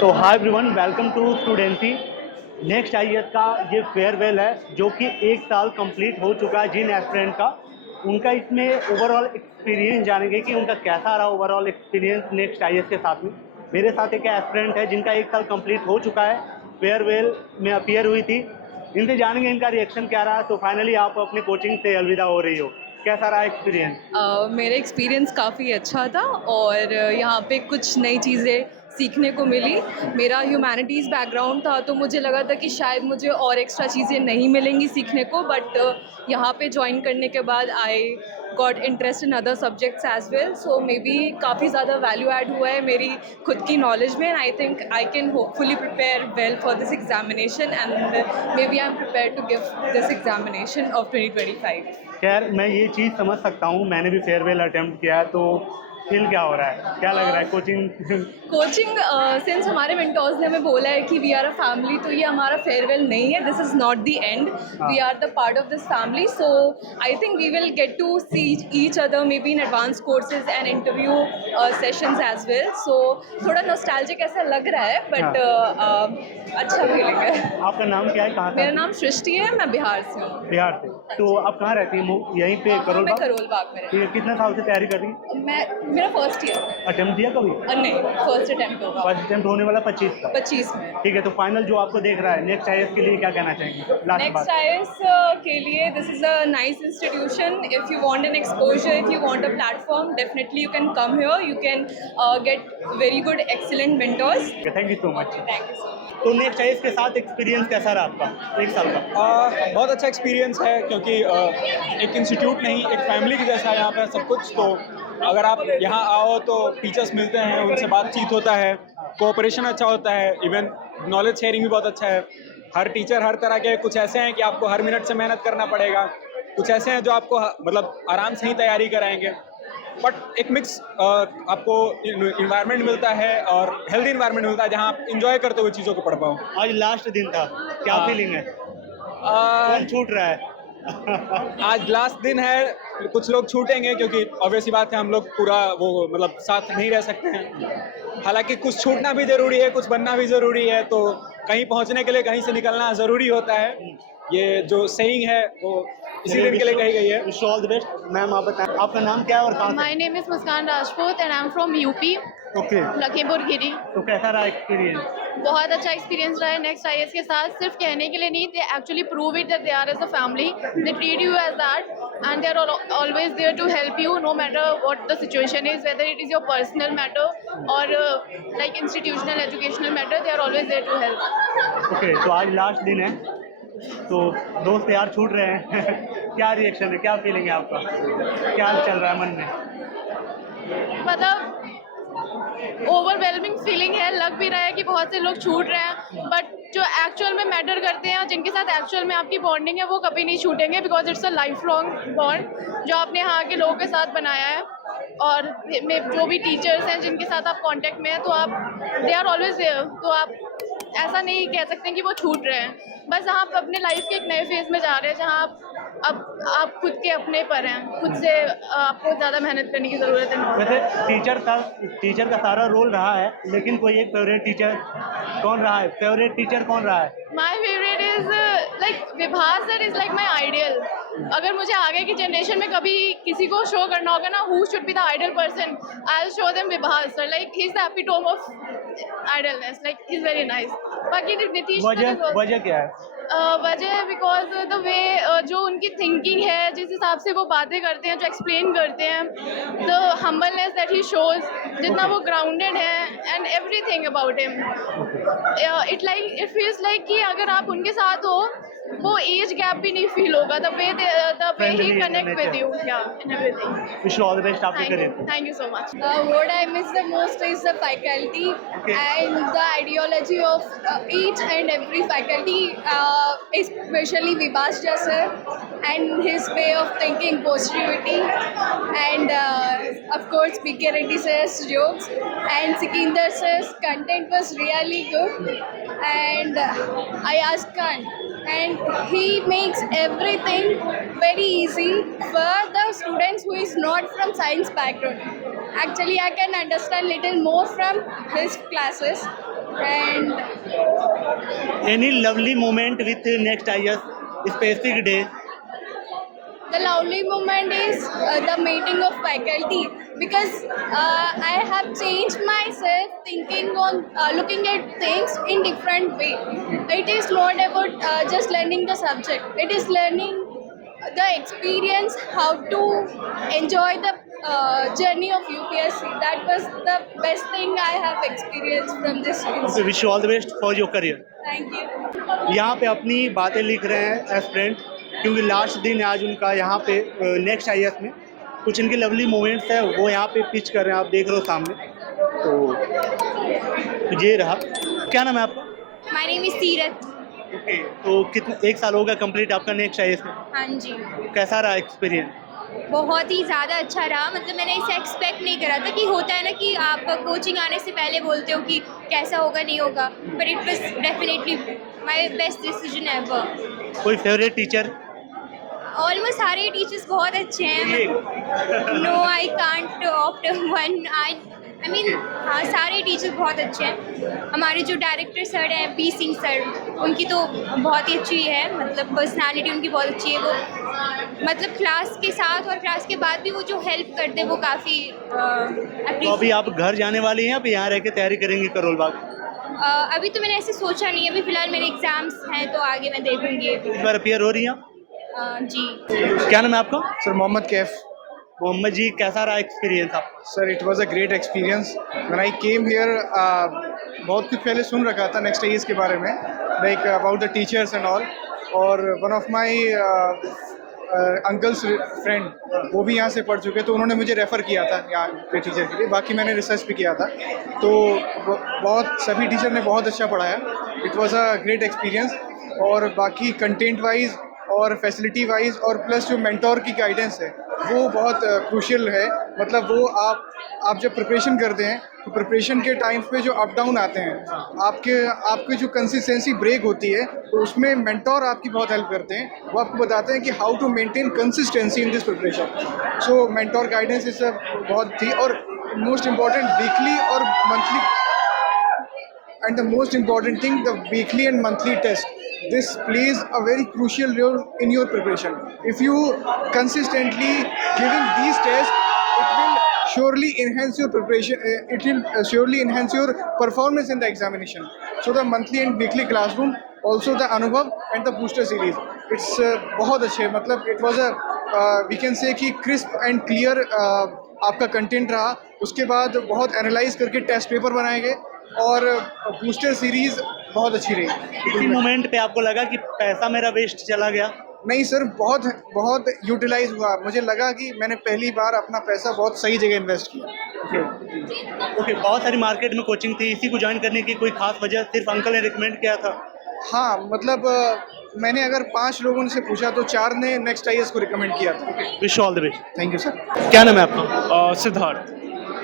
तो hi everyone, welcome to Studency. Next IAS का ये फेयरवेल है जो कि 1 साल कंप्लीट हो चुका है जिन एस्पिरेंट का। उनका इसमें ओवरऑल एक्सपीरियंस जानेंगे कि उनका कैसा रहा ओवरऑल एक्सपीरियंस नेक्स्ट आईएएस के साथ में। मेरे साथ एक एस्पिरेंट है जिनका 1 साल कंप्लीट हो चुका है, फेयरवेल में अपीयर हुई थी। इनसे जानेंगे इनका रिएक्शन क्या रहा। तो फाइनली आप अपनी कोचिंग से अलविदा हो रही हो, कैसा रहा एक्सपीरियंस? मेरा एक्सपीरियंस काफ़ी अच्छा था और यहाँ पे कुछ नई चीज़ें सीखने को मिली। मेरा ह्यूमैनिटीज़ बैकग्राउंड था तो मुझे लगा था कि शायद मुझे और एक्स्ट्रा चीज़ें नहीं मिलेंगी सीखने को, बट यहाँ पे ज्वाइन करने के बाद I got interest in other subjects as well. So maybe काफ़ी ज़्यादा वैल्यू ऐड हुआ है मेरी खुद की नॉलेज में, and I think I can hopefully prepare well for this examination and maybe I am prepare to give this examination of 2025। खैर, मैं ये चीज़ समझ सकता हूँ, मैंने भी फेयरवेल अटेम्प्ट किया है। तो फील क्या हो रहा है, क्या लग रहा है कोचिंग? कोचिंग सिंस हमारे मेंटोर्स ने हमें बोला है कि वी आर अ फैमिली, तो ये हमारा फेयरवेल नहीं है, this is not the end, we are the part of this family. So I think we will get to see each other may be in advance courses and interview sessions as well. So थोड़ा nostalgic ऐसा लग रहा है, but अच्छा feeling है। आपका नाम क्या है, कहाँ से? मेरा नाम सृष्टि है, मैं बिहार से हूँ। बिहार से। तो आप कहाँ रहती हैं? यहीं पे करोल मैं बाग? करोल बाग में रहती ये कितने साल से तैयारी कर रही हैं? हूँ। मेरा फर्स्ट ईयर। अटेम्प्ट दिया कभी? नहीं, फर्स्ट अटेम्प्ट होगा फर्स्ट अटेम्प्ट होने वाला 25 का। 25 में। ठीक है, तो फाइनल जो आपको देख रहा है नेक्स्ट आईएएस के लिए क्या कहना चाहेंगे? लास्ट नेक्स्ट बात। आईएएस के लिए this is a nice institution. If you want an exposure, if you want a platform, definitely you can come here, you can get very good excellent mentors. Thank you so much. Thank you so much. तो next IAS के साथ experience कैसा रहा आपका 1 साल का? बहुत अच्छा एक्सपीरियंस है क्योंकि एक इंस्टीट्यूट नहीं, एक फैमिली की जैसा यहाँ पे सब कुछ। तो अगर आप यहाँ आओ तो टीचर्स मिलते हैं, उनसे बातचीत होता है, कोऑपरेशन अच्छा होता है, इवन नॉलेज शेयरिंग भी बहुत अच्छा है। हर टीचर हर तरह के, कुछ ऐसे हैं कि आपको हर मिनट से मेहनत करना पड़ेगा, कुछ ऐसे हैं जो आपको मतलब आराम से ही तैयारी कराएंगे। बट एक मिक्स आपको इन्वायरमेंट मिलता है और हेल्दी इन्वायरमेंट मिलता है जहाँ आप इंजॉय करते हुए चीज़ों को पढ़ पाओ। आज लास्ट दिन था, क्या फीलिंग है? कौन छूट रहा है? आज लास्ट दिन है, कुछ लोग छूटेंगे क्योंकि ऑब्वियसली बात है, हम लोग पूरा वो मतलब साथ नहीं रह सकते हैं। हालांकि कुछ छूटना भी ज़रूरी है, कुछ बनना भी ज़रूरी है, तो कहीं पहुंचने के लिए कहीं से निकलना ज़रूरी होता है। ये जो सेइंग है वो इसी दिन के लिए कही गई है। Wish all the best. Ma'am, आप बताएं आपका नाम क्या है और कहाँ से? My name is Muskan Rajput and I'm from UP, okay, Lakhimpur Kheri. तो कैसा रहा एक्सपीरियंस? बहुत अच्छा एक्सपीरियंस रहा है नेक्स्ट आईएएस के साथ। सिर्फ कहने के लिए नहीं, they actually prove it that they are as a family, they treat you as that and they are always there to help you no matter what the situation is, whether it is your personal matter और like institutional educational matter, they are always there to help. Okay, तो आज last दिन है, तो दोस्त यार छूट रहे हैं। क्या रिएक्शन है, क्या फीलिंग है आपका, क्या चल रहा है मन में? मतलब ओवरवेलमिंग फीलिंग है, लग भी रहा है कि बहुत से लोग छूट रहे हैं, बट जो एक्चुअल में मैटर करते हैं और जिनके साथ एक्चुअल में आपकी बॉन्डिंग है वो कभी नहीं छूटेंगे, because it's a life long bond जो आपने यहाँ के लोगों के साथ बनाया है। और जो भी टीचर्स हैं जिनके साथ आप कांटेक्ट में हैं, तो आप दे आर ऑलवेज देयर, तो आप ऐसा नहीं कह सकते हैं कि वो छूट रहे हैं। बस आप अपने लाइफ के एक नए फेज में जा रहे हैं जहाँ आप खुद के अपने पर हैं, खुद से आपको ज़्यादा मेहनत करने की ज़रूरत है। वैसे टीचर का सारा रोल रहा है, लेकिन कोई एक फेवरेट टीचर कौन रहा है? फेवरेट टीचर कौन रहा है? My favorite is like Vibhas sir is like my ideal. अगर मुझे आगे की जनरेशन में कभी किसी को शो करना होगा ना, who should be the ideal person, I'll show them Vibhas sir. Like he's the epitome of idleness. Like he's very nice. बाकी नीतीश वजह क्या है? वजह बिकॉज द वे जो उनकी थिंकिंग है, जिस हिसाब से वो बातें करते हैं, जो एक्सप्लेन करते हैं, the humbleness that he shows, जितना वो ग्राउंडेड है and everything about him, it feels like कि अगर आप उनके साथ हो वो एज गैप भी नहीं फील होगा, the way he connect with you in everything. Wish all the best आपके career. Thank you so much. What I miss the most is the faculty and the ideology of each and every faculty, especially Vibhasja sir and his way of thinking, positivity, and of course BK Reddy sir's jokes and Sikinder sir's content was really good, and I asked Khan and he makes everything very easy for the students who is not from science background. Actually, I can understand little more from his classes, and Any lovely moment with next IS specific day? the lovely moment is the meeting of faculty, because I have changed myself thinking on looking at things in different way. It is not about just learning the subject. It is learning the experience, how to enjoy the journey of UPSC. That was the best thing I have experienced from this Okay, institute. wish you all the best for your career. Thank you. यहाँ पे अपनी बातें लिख रहे हैं aspirant, क्योंकि last दिन है आज उनका यहाँ पे नेक्स्ट आईएएस में। कुछ इनके लवली मोमेंट्स हैं वो यहाँ पे पिच कर रहे हैं, आप देख रहे हो सामने। तो ये रहा। क्या नाम है आपका? My name is सीरत. ओके, तो कितना एक साल हो गया कंप्लीट आपका नेक्स्ट आईएएस में? हाँ जी, कैसा रहा एक्सपीरियंस? बहुत ही ज़्यादा अच्छा रहा। मतलब मैंने इसे एक्सपेक्ट नहीं करा था, कि होता है ना कि आप कोचिंग आने से पहले बोलते हो कि कैसा होगा नहीं होगा, but it was definitely my best decision ever. कोई फेवरेट टीचर? ऑलमोस्ट सारे टीचर्स बहुत अच्छे हैं। No, I can't opt one. I mean हाँ, सारे टीचर्स बहुत अच्छे हैं। हमारे जो डायरेक्टर सर हैं पी सिंह सर, उनकी तो बहुत ही अच्छी है, मतलब पर्सनालिटी उनकी बहुत अच्छी है। वो मतलब क्लास के साथ और क्लास के बाद भी वो जो हेल्प करते हैं वो काफ़ी तो अभी आप घर जाने वाली हैं, अभी यहाँ रह के तैयारी करेंगे करोल बाग? अभी तो मैंने ऐसे सोचा नहीं है। अभी फ़िलहाल मेरे एग्ज़ाम्स हैं, तो आगे मैं देखूँगी। इस बार अपियर हो रही हैं? जी। क्या नाम है आपका? सर मोहम्मद कैफ. मोहम्मद जी, कैसा रहा एक्सपीरियंस आपका? Sir it was a great experience. When I came here बहुत कुछ पहले सुन रखा था नेक्स्ट आईएएस के बारे में, like about the teachers and all. और one of my uncle's friend वो भी यहाँ से पढ़ चुके, तो उन्होंने मुझे रेफ़र किया था यहाँ के टीचर के लिए. बाकी मैंने रिसर्च भी किया था, तो बहुत सभी टीचर ने बहुत अच्छा पढ़ाया. It was a great experience. और बाकी कंटेंट वाइज और फैसिलिटी वाइज और प्लस जो मेंटोर की गाइडेंस है वो बहुत क्रूशियल है. मतलब वो आप जब प्रिपरेशन करते हैं तो प्रिपरेशन के टाइम्स पे जो अप डाउन आते हैं, आपके जो कंसिस्टेंसी ब्रेक होती है, तो उसमें मेंटोर आपकी बहुत हेल्प करते हैं. वो आपको बताते हैं कि how to maintain consistency in this preparation. So mentor guidance इस बहुत थी. और मोस्ट इम्पॉर्टेंट वीकली और monthly, and the most important thing, the weekly and monthly test, this plays a very crucial role in your preparation. If you consistently giving these tests, it will surely enhance your preparation. It will surely enhance your performance in the examination. So the monthly and weekly classroom, also the Anubhav and the booster series, it's बहुत अच्छे. मतलब it was a we can say कि crisp and clear आपका content रहा. उसके बाद बहुत analyse करके टेस्ट पेपर बनाए गए और बूस्टर सीरीज बहुत अच्छी रही. किसी मोमेंट पे आपको लगा कि पैसा मेरा वेस्ट चला गया? नहीं सर, बहुत यूटिलाइज हुआ. मुझे लगा कि मैंने पहली बार अपना पैसा बहुत सही जगह इन्वेस्ट किया. ओके, बहुत सारी मार्केट में कोचिंग थी, इसी को ज्वाइन करने की कोई खास वजह सिर्फ अंकल ने रिकमेंड किया था? हाँ, मतलब मैंने अगर 5 लोगों से पूछा तो 4 ने नेक्स्ट आईएएस को रिकमेंड किया था. Wish all the best. Thank you sir. क्या नाम है आपका? सिद्धार्थ.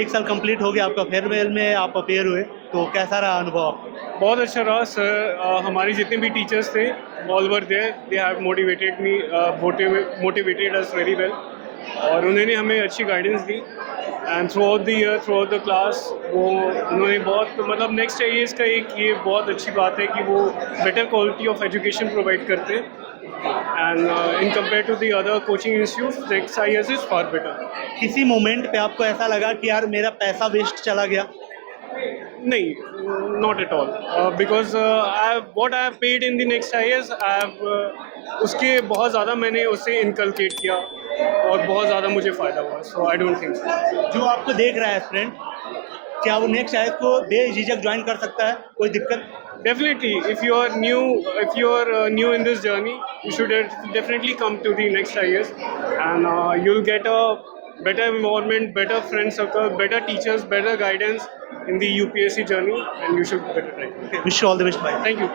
एक साल कंप्लीट हो गया आपका, फेयरवेल में आप अपेयर हुए, तो कैसा रहा अनुभव आपका? बहुत अच्छा रहा सर. हमारे जितने भी टीचर्स थे all were there, they have motivated me, motivated us very well. और उन्होंने हमें अच्छी गाइडेंस दी. And throughout the year, throughout the class, वो उन्होंने बहुत, मतलब नेक्स्ट आईएएस का एक ये बहुत अच्छी बात है कि वो better quality of education provide करते हैं. And in compare to the other coaching institute, next IAS is far better. किसी मोमेंट पे आपको ऐसा लगा कि यार मेरा पैसा वेस्ट चला गया? नहीं, not at all. Because what I have paid in the next IAS, I have उसके बहुत ज़्यादा मैंने उसे इनकलकेट किया और बहुत ज़्यादा मुझे फ़ायदा हुआ. So I don't think so. जो आपको देख रहा है फ्रेंड, क्या वो नेक्स्ट आईएएस को बेझिझक ज्वाइन कर सकता है? कोई दिक्कत? Definitely, if you are new in this journey, you should definitely come to the next IAS, and you'll get a better environment, better friend circle, better teachers, better guidance in the UPSC journey, and you should better try. Wish you all the best. Bye. Thank you.